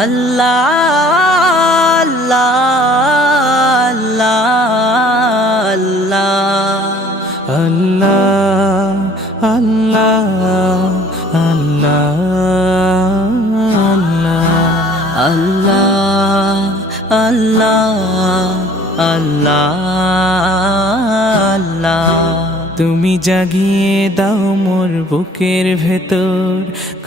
আল্লাহ আল্লাহ আল্লাহ। তুমি জাগিয়ে দাও মোর বুকের ভেতর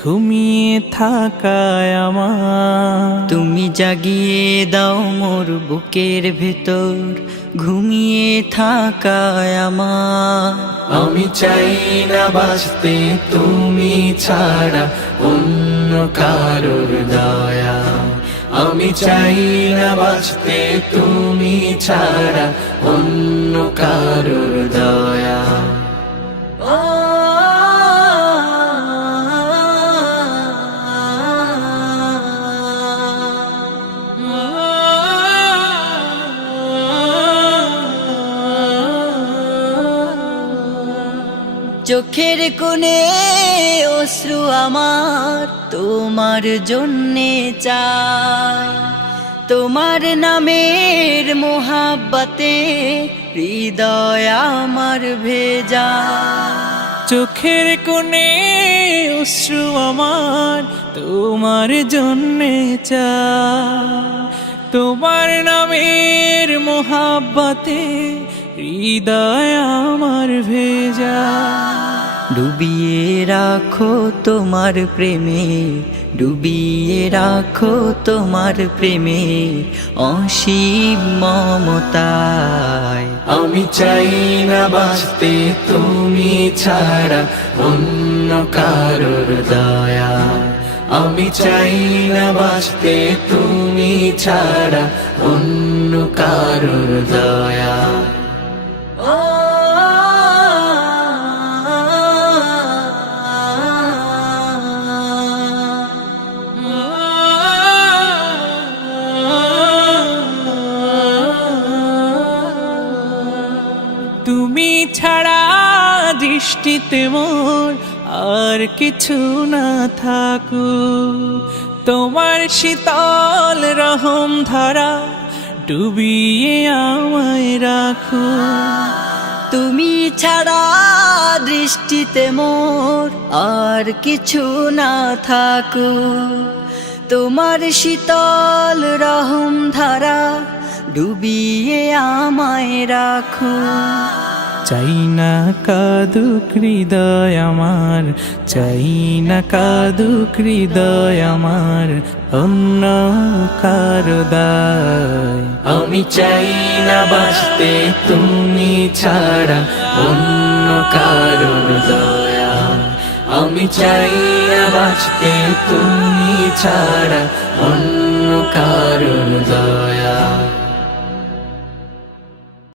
ঘুমিয়ে থাকায় আমার, তুমি জাগিয়ে দাও মোর বুকের ভেতর ঘুমিয়ে থাকায় আমার। আমি চাই না বাঁচতে তুমি ছাড়া অন্য কারোর দয়া, আমি চাই না বাঁচতে তুমি ছাড়া অন্য কারোর দয়া। চোখের কোণে অশ্রু আমার তোমার জন্যে চাই, তোমার নামের মোহাব্বতে হৃদয় আমার ভেজা। চোখের কোণে অশ্রু আমার তোমার জন্যে চাই, তোমার নামের মোহাব্বতে হৃদয় আমার ভেজা। ডুবিয়ে রাখো তোমার প্রেমে, ডুবিয়ে রাখো তোমার প্রেমে অসীম মমতায়। আমি চাই না বাঁচতে তুমি ছাড়া অন্য কারোর দয়া, আমি চাই না বাঁচতে তুমি ছাড়া অন্য কারোর দয়া। তুমি ছাড়া দৃষ্টিতে মোর আর কিছু না থাকুক, তোমার শীতল রহম ধারা ডুবিয়ে আমায় রাখো। তুমি ছাড়া দৃষ্টিতে মোর আর কিছু না থাকুক, তোমার শীতল রহম ধারা ডুবিয়ে আমায় রাখো। চাই না কাঁদুক হৃদয় আমার, চাই না কাঁদুক হৃদয় আমার অন্য কারো দায়। আমি চাই না বাঁচতে তুমি ছাড়া অন্য কারোর দয়া, আমি চাই না বাঁচতে তুমি ছাড়া অন্য কারোর দয়া।